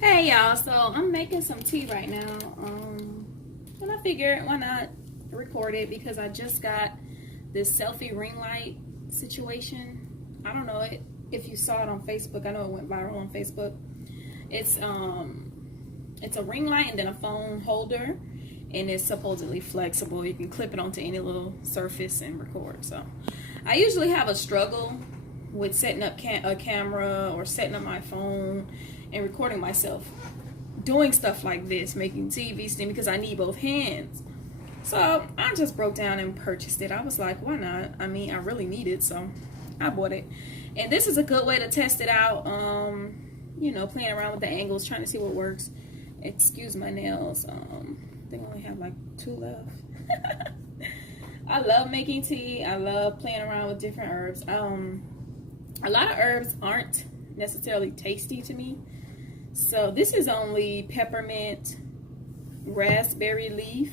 Hey y'all, so I'm making some tea right now. And I figured why not record it because I just got this selfie ring light situation. I don't know if you saw it on Facebook. I know it went viral on Facebook. It's a ring light and then a phone holder, and it's supposedly flexible. You can clip it onto any little surface and record. So I usually have a struggle with setting up a camera or setting up my phone and recording myself doing stuff like this, making TV steam, because I need both hands. So I just broke down and purchased it. I was like, why not? I mean, I really need it, so I bought it. And this is a good way to test it out. You know, playing around with the angles, trying to see what works. Excuse my nails. I think I only have like 2 left. I love making tea. I love playing around with different herbs. A lot of herbs aren't necessarily tasty to me. So this is only peppermint, raspberry leaf,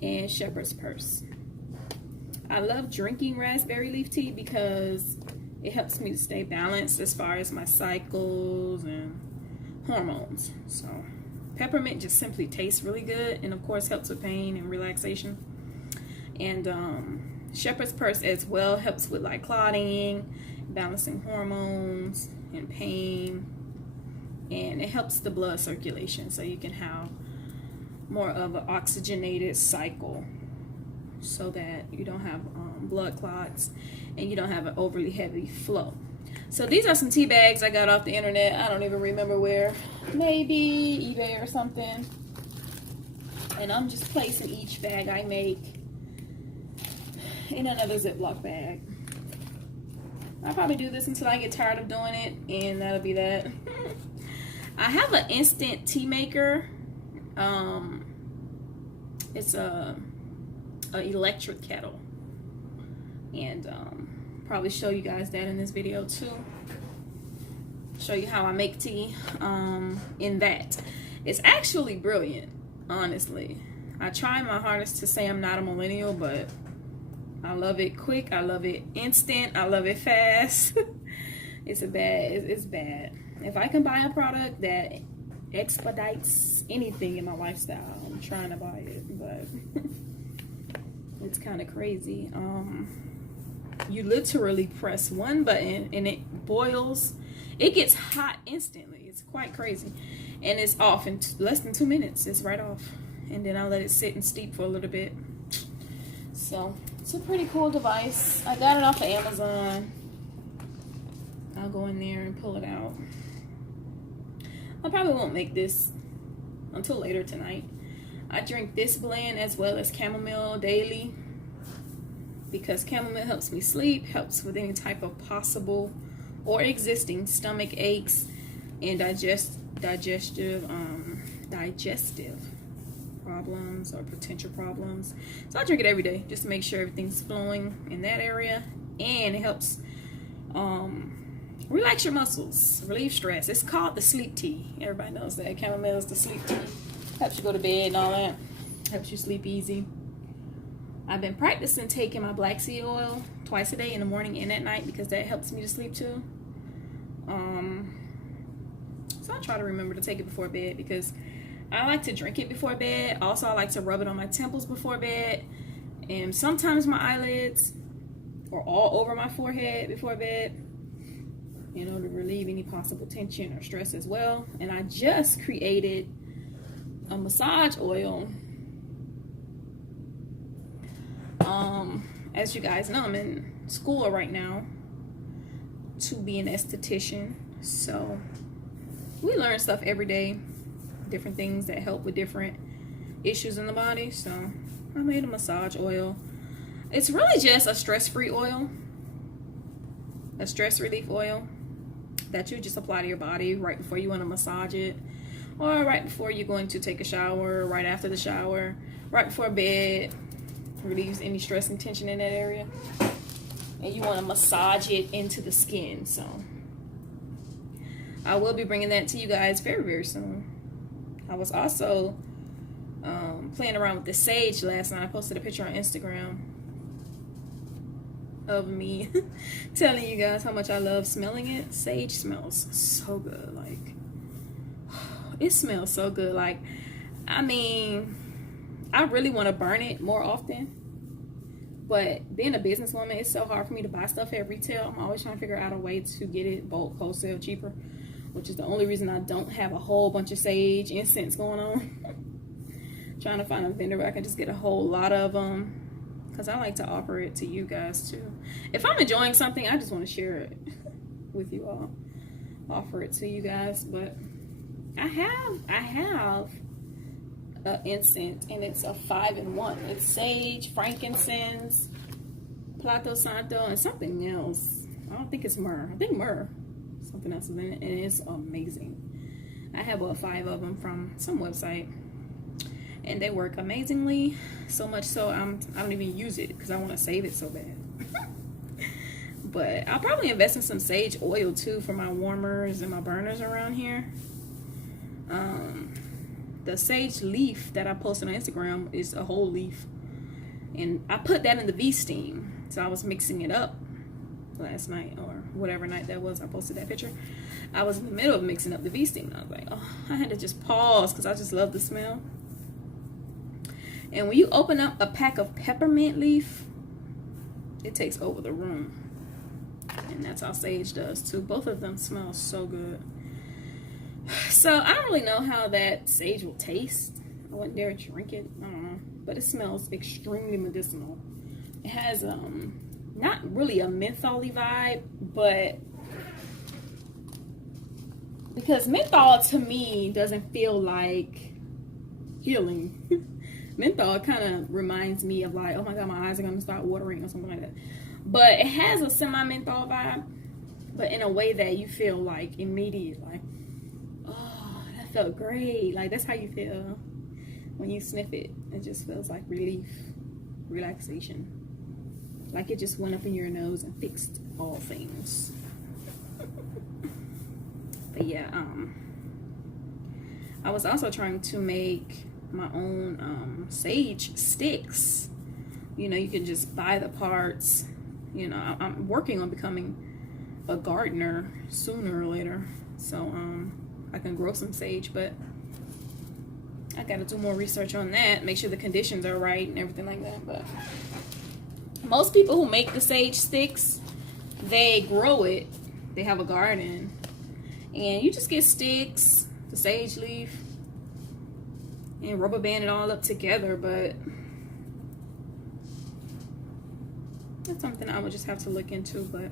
and shepherd's purse. I love drinking raspberry leaf tea because it helps me to stay balanced as far as my cycles and hormones. So peppermint just simply tastes really good, and of course helps with pain and relaxation. And shepherd's purse as well helps with like clotting, balancing hormones and pain, and it helps the blood circulation so you can have more of an oxygenated cycle so that you don't have blood clots and you don't have an overly heavy flow. So these are some tea bags I got off the internet. I don't even remember where, maybe eBay or something. And I'm just placing each bag I make in another Ziploc bag. I'll probably do this until I get tired of doing it, and that'll be that. I have an instant tea maker. It's a electric kettle, and probably show you guys that in this video too. Show you how I make tea in that. It's actually brilliant, honestly. I try my hardest to say I'm not a millennial, but I love it quick, I love it instant, I love it fast. It's bad. If I can buy a product that expedites anything in my lifestyle, I'm trying to buy it, but it's kind of crazy. You literally press one button and it boils. It gets hot instantly. It's quite crazy. And it's off in less than 2 minutes. It's right off. And then I'll let it sit and steep for a little bit. So it's a pretty cool device. I got it off of Amazon. I'll go in there and pull it out. I probably won't make this until later tonight. I drink this blend as well as chamomile daily because chamomile helps me sleep, helps with any type of possible or existing stomach aches and digestive problems or potential problems. So I drink it every day just to make sure everything's flowing in that area, and it helps relax your muscles, relieve stress. It's called the sleep tea. Everybody knows that chamomile is the sleep tea. Helps you go to bed and all that. Helps you sleep easy. I've been practicing taking my black seed oil twice a day, in the morning and at night, because that helps me to sleep too. So I try to remember to take it before bed because I like to drink it before bed. Also, I like to rub it on my temples before bed, and sometimes my eyelids, or all over my forehead before bed, in order to relieve any possible tension or stress as well. And I just created a massage oil. As you guys know, I'm in school right now to be an esthetician, so we learn stuff every day, different things that help with different issues in the body. So I made a massage oil. It's really just a stress-free oil, a stress relief oil that you just apply to your body right before you want to massage it, or right before you're going to take a shower, right after the shower, right before bed. Relieves any stress and tension in that area, and you want to massage it into the skin. So I will be bringing that to you guys very, very soon. I was also playing around with the sage last night. I posted a picture on Instagram of me telling you guys how much I love smelling it. Sage smells so good. Like, it smells so good. Like, I mean, I really want to burn it more often. But being a businesswoman, it's so hard for me to buy stuff at retail. I'm always trying to figure out a way to get it bulk, wholesale, cheaper, which is the only reason I don't have a whole bunch of sage incense going on. Trying to find a vendor where I can just get a whole lot of them, because I like to offer it to you guys too. If I'm enjoying something, I just want to share it with you all, offer it to you guys. But I have incense, and it's a 5-in-1. It's sage, frankincense, Plato Santo, and something else. I don't think it's myrrh. I think myrrh. Something else is in it, and it's amazing. I have 5 of them from some website, and they work amazingly. So much so I don't even use it because I want to save it so bad. But I'll probably invest in some sage oil too for my warmers and my burners around here. The sage leaf that I posted on Instagram is a whole leaf, and I put that in the V-steam. So I was mixing it up last night, or whatever night that was I posted that picture. I was in the middle of mixing up the V-steam. I was like, oh, I had to just pause because I just love the smell. And when you open up a pack of peppermint leaf, it takes over the room. And that's how sage does too. Both of them smell so good. So I don't really know how that sage will taste. I wouldn't dare drink it. I don't know. But it smells extremely medicinal. It has not really a mentholy vibe, but because menthol to me doesn't feel like healing. Menthol kind of reminds me of like, oh my god, my eyes are gonna start watering or something like that. But it has a semi-menthol vibe, but in a way that you feel like immediate, like, oh, that felt great. Like, that's how you feel when you sniff it. It just feels like relief, relaxation. Like it just went up in your nose and fixed all things. But yeah, I was also trying to make my own sage sticks. You know, you can just buy the parts. You know, I'm working on becoming a gardener sooner or later, so I can grow some sage, but I gotta do more research on that, make sure the conditions are right and everything like that. But most people who make the sage sticks, they grow it, they have a garden, and you just get sticks, the sage leaf, and rubber band it all up together. But that's something I would just have to look into. But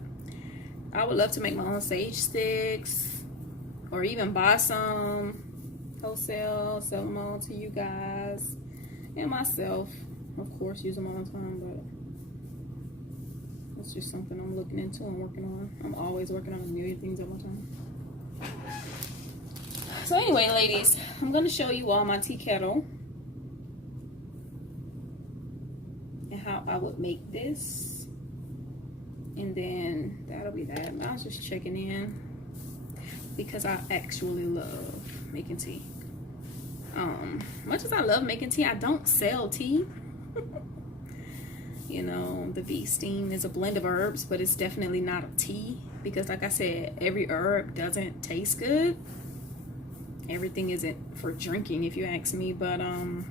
I would love to make my own sage sticks, or even buy some wholesale, sell them all to you guys and myself. Of course, use them all the time, but it's just something I'm looking into and working on. I'm always working on new things all the time. So anyway, ladies, I'm going to show you all my tea kettle and how I would make this. And then that'll be that. I was just checking in because I actually love making tea. Much as I love making tea, I don't sell tea. You know, the V-steam is a blend of herbs, but it's definitely not a tea because, like I said, every herb doesn't taste good. Everything isn't for drinking, if you ask me, but a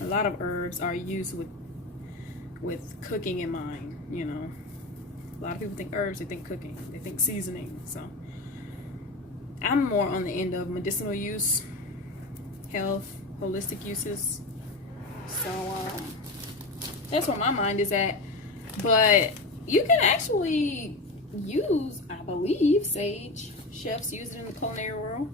lot of herbs are used with cooking in mind. You know, a lot of people think herbs, they think cooking, they think seasoning. So I'm more on the end of medicinal use, health, holistic uses. So that's where my mind is at. But you can actually use, I believe, sage. Chefs use it in the culinary world.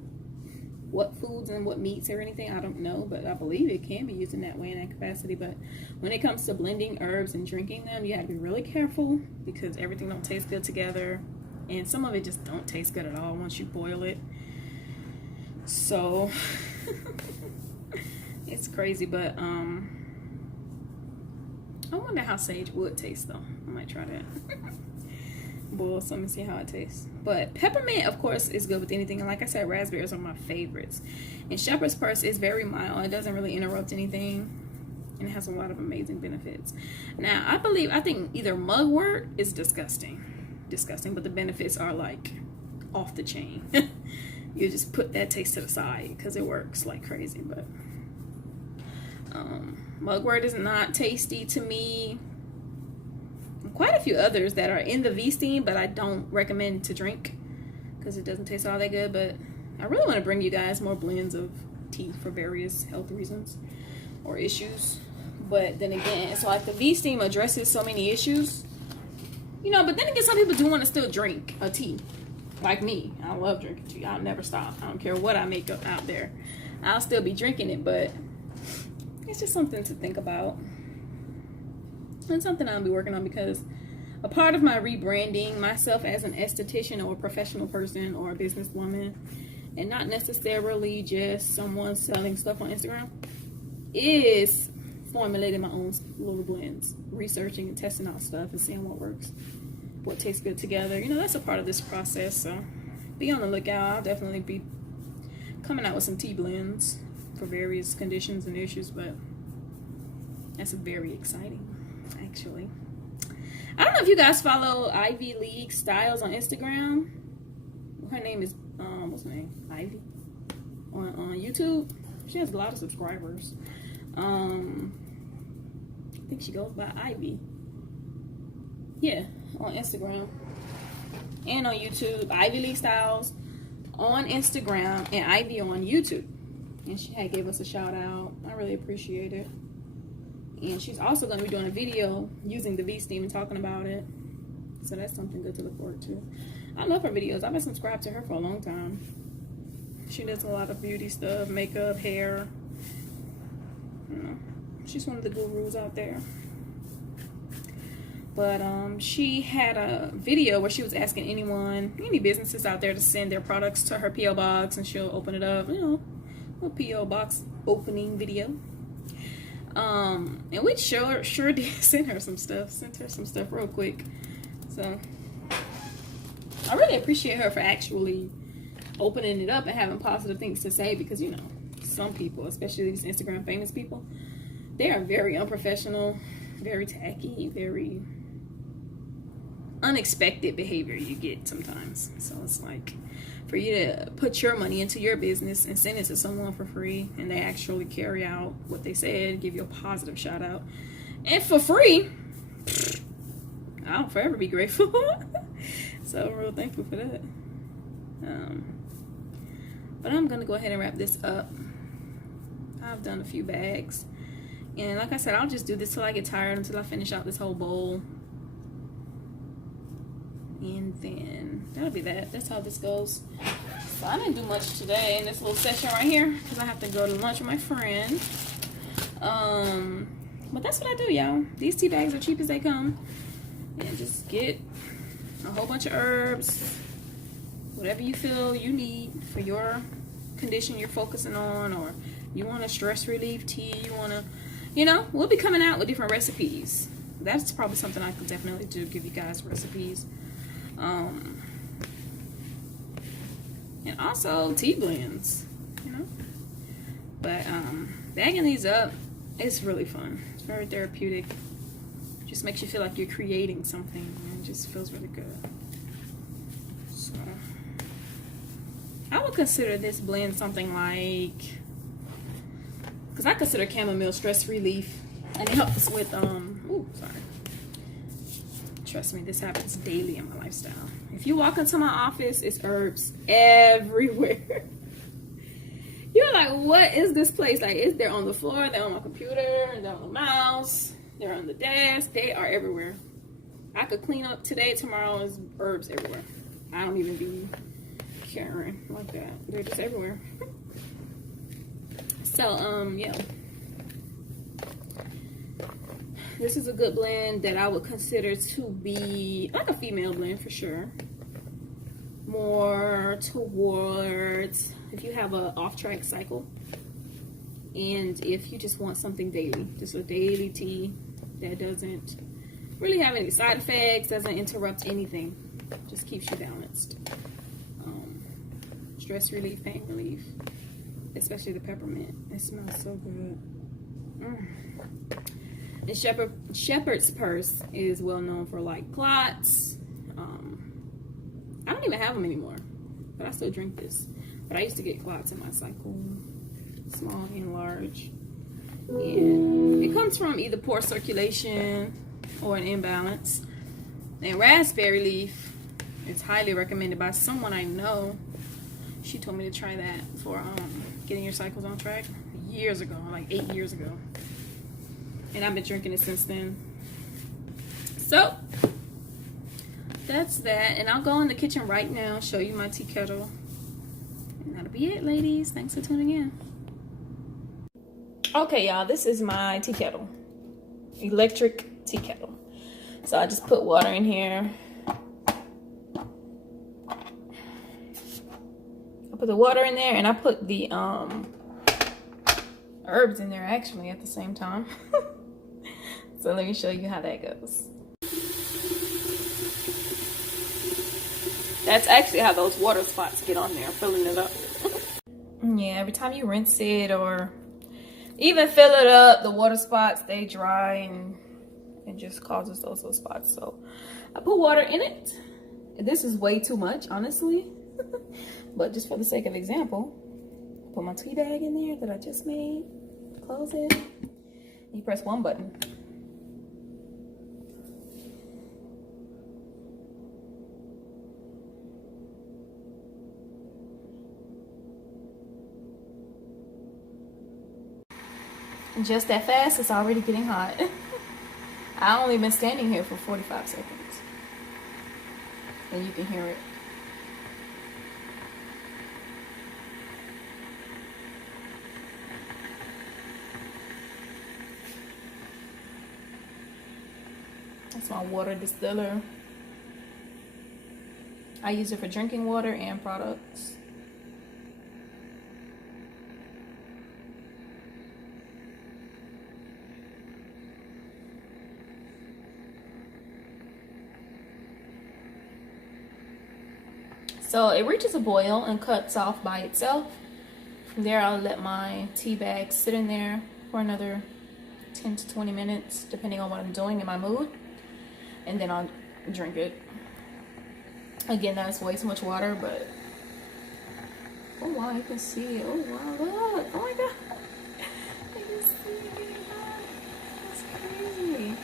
What foods and what meats or anything, I don't know, but I believe it can be used in that way, in that capacity. But when it comes to blending herbs and drinking them, you have to be really careful because everything don't taste good together, and some of it just don't taste good at all once you boil it. So it's crazy. But I wonder how sage would taste though. I might try that. Boil some and see how it tastes. But peppermint, of course, is good with anything. And like I said, raspberries are my favorites. And shepherd's purse is very mild. It doesn't really interrupt anything. And it has a lot of amazing benefits. Now, I think either mugwort is disgusting. But the benefits are like off the chain. You just put that taste to the side because it works like crazy. But mugwort is not tasty to me. Quite a few others that are in the V-Steam, but I don't recommend to drink because it doesn't taste all that good. But I really want to bring you guys more blends of tea for various health reasons or issues. But then again, it's like the V-Steam addresses so many issues, you know. But then again, some people do want to still drink a tea, like me. I love drinking tea. I'll never stop. I don't care what I make up out there. I'll still be drinking it, but it's just something to think about. And something I'll be working on, because a part of my rebranding myself as an esthetician or a professional person or a businesswoman, and not necessarily just someone selling stuff on Instagram, is formulating my own little blends, researching and testing out stuff and seeing what works, what tastes good together. You know, that's a part of this process, so be on the lookout. I'll definitely be coming out with some tea blends for various conditions and issues, but that's very exciting, actually. I don't know if you guys follow Ivy League Styles on Instagram. Her name is what's her name? Ivy on YouTube. She has a lot of subscribers. I think she goes by Ivy. Yeah, on Instagram and on YouTube. Ivy League Styles on Instagram and Ivy on YouTube. And she had gave us a shout out. I really appreciate it. And she's also going to be doing a video using the V-Steam and talking about it. So that's something good to look forward to. I love her videos. I've been subscribed to her for a long time. She does a lot of beauty stuff, makeup, hair. You know, she's one of the gurus out there. But she had a video where she was asking any businesses out there to send their products to her P.O. box, and she'll open it up, you know, a P.O. box opening video. And we sure did send her some stuff real quick. So I really appreciate her for actually opening it up and having positive things to say, because, you know, some people, especially these Instagram famous people, they are very unprofessional, very tacky, very unexpected behavior you get sometimes. So it's like, for you to put your money into your business and send it to someone for free, and they actually carry out what they said, give you a positive shout out, and for free, I'll forever be grateful. So I'm real thankful for that. But I'm gonna go ahead and wrap this up. I've done a few bags, and like I said, I'll just do this till I get tired, until I finish out this whole bowl, and then that'll be that. That's how this goes. So I didn't do much today in this little session right here, because I have to go to lunch with my friend. But that's what I do, y'all. These tea bags are cheap as they come, and just get a whole bunch of herbs, whatever you feel you need for your condition you're focusing on, or you want a stress relief tea, you want to, you know, we'll be coming out with different recipes. That's probably something I could definitely do, give you guys recipes. And also tea blends, you know. But bagging these up is really fun. It's very therapeutic. Just makes you feel like you're creating something, and it just feels really good. So I would consider this blend something like, because I consider chamomile stress relief, and it helps with trust me, this happens daily in my lifestyle. If you walk into my office, it's herbs everywhere. You're like, what is this place? Like, they're on the floor, they're on my computer, they're on the mouse, they're on the desk, they are everywhere. I could clean up today, tomorrow is herbs everywhere. I don't even be caring like that. They're just everywhere. So, yeah. This is a good blend that I would consider to be like a female blend for sure. More towards if you have a off-track cycle, and if you just want something daily, just a daily tea that doesn't really have any side effects, doesn't interrupt anything, just keeps you balanced. Stress relief, pain relief, especially the peppermint. It smells so good. And shepherd's purse is well known for like clots. I don't even have them anymore. but I still drink this. But I used to get clots in my cycle, small and large. And it comes from either poor circulation or an imbalance. And raspberry leaf is highly recommended by someone I know. She told me to try that for getting your cycles on track years ago, like 8 years ago. And I've been drinking it since then. So that's that. And I'll go in the kitchen right now, show you my tea kettle. And that'll be it, ladies. Thanks for tuning in. Okay, y'all, this is my tea kettle. Electric tea kettle. So I just put water in here. I put the water in there, and I put the herbs in there actually at the same time. So let me show you how that goes. That's actually how those water spots get on there, filling it up. Yeah, every time you rinse it or even fill it up, the water spots stay dry and it just causes those little spots. So I put water in it. This is way too much, honestly. But just for the sake of example, put my tea bag in there that I just made. Close it. You press one button. Just that fast, it's already getting hot. I only been standing here for 45 seconds. And you can hear it. That's my water distiller. I use it for drinking water and products. So it reaches a boil and cuts off by itself. From there, I'll let my tea bag sit in there for another 10 to 20 minutes, depending on what I'm doing in my mood. And then I'll drink it. Again, that's way too much water, but oh wow, you can see it. Oh wow, look. Oh my god. You can see it. That's crazy.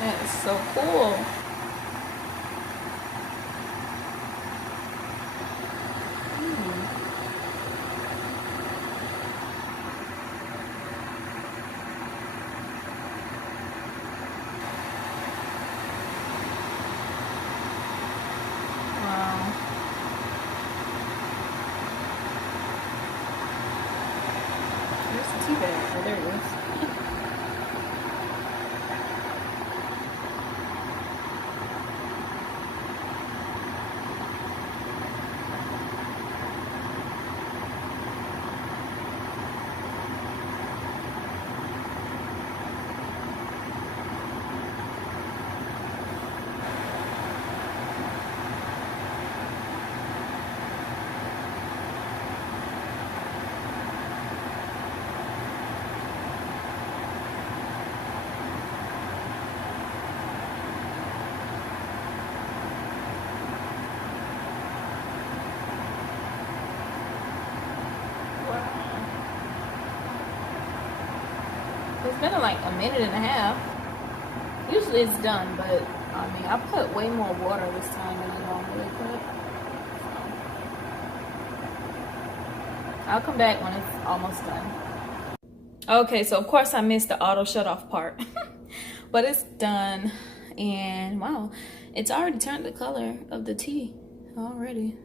That is so cool. Wow. Where's the tea bag? Oh, there it is. It's been like a minute and a half. Usually it's done, but I mean, I put way more water this time than I normally put. So I'll come back when it's almost done. Okay, so of course I missed the auto shut off part, but it's done. And wow, it's already turned the color of the tea already.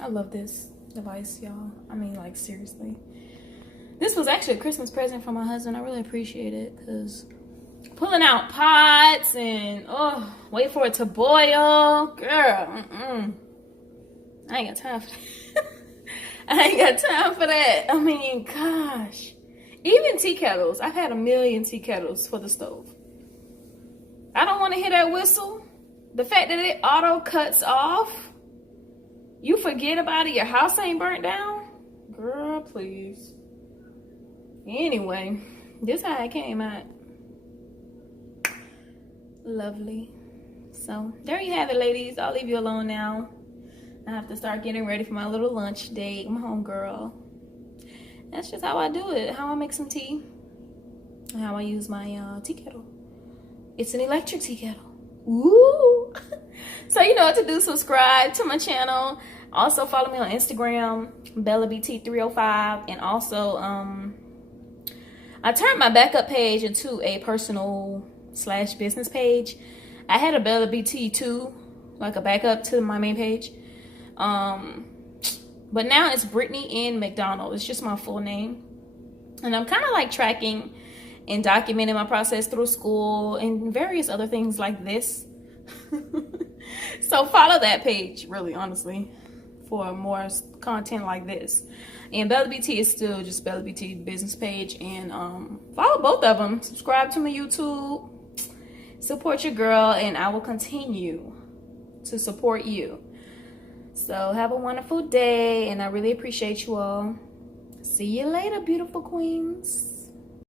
I love this device, y'all. I mean, like, seriously. This was actually a Christmas present from my husband. I really appreciate it, because pulling out pots and, oh, wait for it to boil. Girl, I ain't got time for that. I ain't got time for that. I mean, gosh. Even tea kettles. I've had a million tea kettles for the stove. I don't want to hear that whistle. The fact that it auto cuts off, you forget about it, your house ain't burnt down. Girl, please. Anyway, this how it came out. Lovely. So there you have it, ladies. I'll leave you alone now. I have to start getting ready for my little lunch date. I'm home, girl. That's just how I do it. How I make some tea. And how I use my tea kettle. It's an electric tea kettle. Ooh. So you know what to do. Subscribe to my channel. Also follow me on Instagram, BellaBT305. And also, I turned my backup page into a personal/business page. I had a BellaBT2, like a backup to my main page. But now it's Brittany N. McDonald. It's just my full name. And I'm kind of like tracking and documenting my process through school and various other things like this. So follow that page, really, honestly, for more content like this. And BellaBT is still just BellaBT business page. And follow both of them. Subscribe to my YouTube. Support your girl, and I will continue to support you. So have a wonderful day, and I really appreciate you all. See you later, beautiful queens.